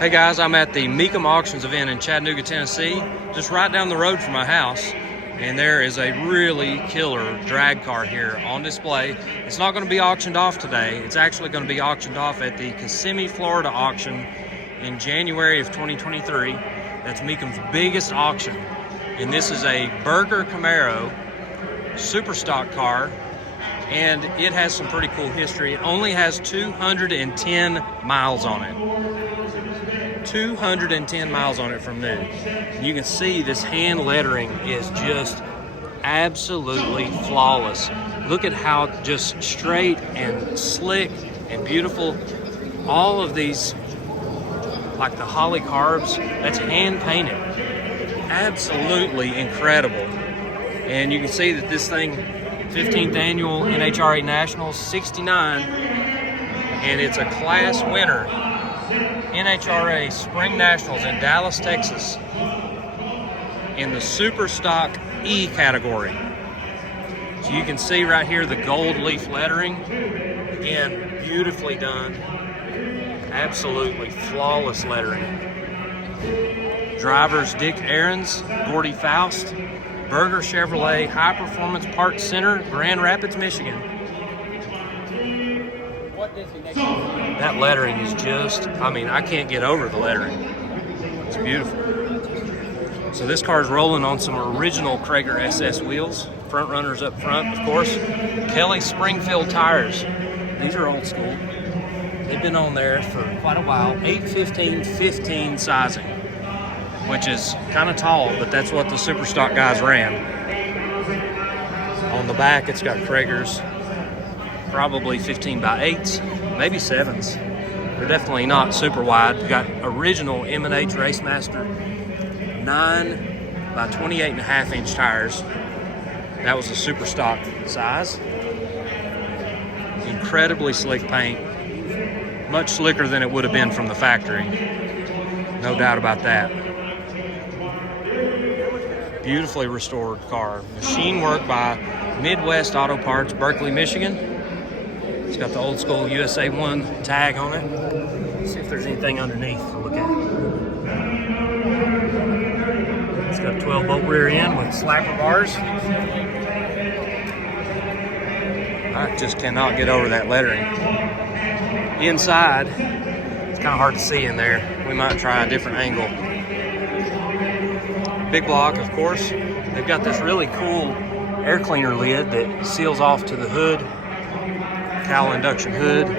Hey guys, I'm at the Mecum Auctions event in Chattanooga, Tennessee, just right down the road from my house. And there is a really killer drag car here on display. It's not going to be auctioned off today. It's actually going to be auctioned off at the Kissimmee, Florida auction in January of 2023. That's Mecum's biggest auction. And this is a Berger Camaro super stock car. And it has some pretty cool history. It only has 210 miles on it. 210 miles on it from new. And you can see this hand lettering is just absolutely flawless. Look at how just straight and slick and beautiful. All of these, like the holly carbs, that's hand painted. Absolutely incredible. And you can see that this thing, 15th annual NHRA Nationals, 69, and it's a class winner. NHRA Spring Nationals in Dallas, Texas, in the Super Stock E category. So you can see right here the gold leaf lettering. Again, beautifully done. Absolutely flawless lettering. Drivers Dick Ahrens, Gordy Faust, Berger Chevrolet High Performance Parts Center, Grand Rapids, Michigan. That lettering is just, I can't get over the lettering. It's beautiful. So this car is rolling on some original Krager SS wheels. Front runners up front, of course. Kelly Springfield tires. These are old school. They've been on there for quite a while. 815/15 sizing, which is kind of tall, but that's what the super stock guys ran. On the back, it's got Krager's, probably 15x8s, maybe 7s. They're definitely not super wide. We've got original M&H Racemaster 9x28.5 inch tires. That was a super stock size. Incredibly slick paint. Much slicker than it would have been from the factory. No doubt about that. Beautifully restored car. Machine work by Midwest Auto Parts, Berkeley, Michigan. It's got the old school USA 1 tag on it. Let's see if there's anything underneath to look at. It's got a 12-bolt rear end with slapper bars. I just cannot get over that lettering. Inside, it's kind of hard to see in there. We might try a different angle. Big block, of course. They've got this really cool air cleaner lid that seals off to the hood. Cowl induction hood.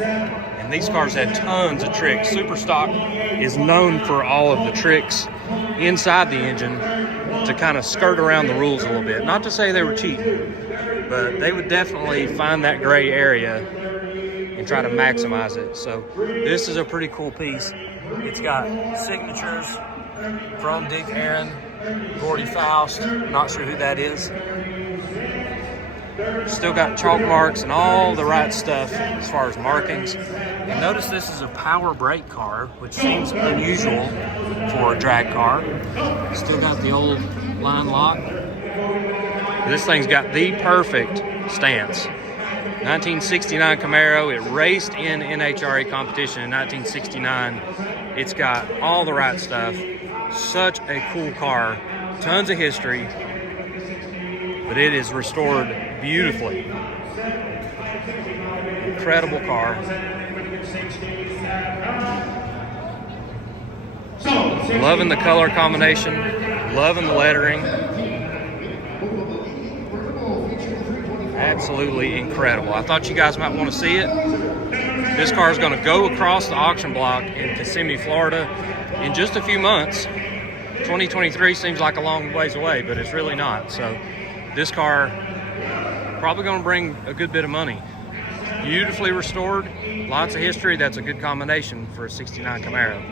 And these cars had tons of tricks. Super Stock is known for all of the tricks inside the engine to kind of skirt around the rules a little bit. Not to say they were cheating, but they would definitely find that gray area and try to maximize it. So this is a pretty cool piece. It's got signatures from Dick Aaron, Gordy Faust, not sure who that is. Still got chalk marks and all the right stuff as far as markings. And notice this is a power brake car, which seems unusual for a drag car. Still got the old line lock. This thing's got the perfect stance. 1969 Camaro. It raced in NHRA competition in 1969. It's got all the right stuff. Such a cool car. Tons of history. But it is restored beautifully. Incredible car. Loving the color combination. Loving the lettering. Absolutely incredible. I thought you guys might want to see it. This car is going to go across the auction block in Kissimmee, Florida in just a few months. 2023 seems like a long ways away, but it's really not. So this car probably going to bring a good bit of money. Beautifully restored, lots of history. That's a good combination for a 69 Camaro.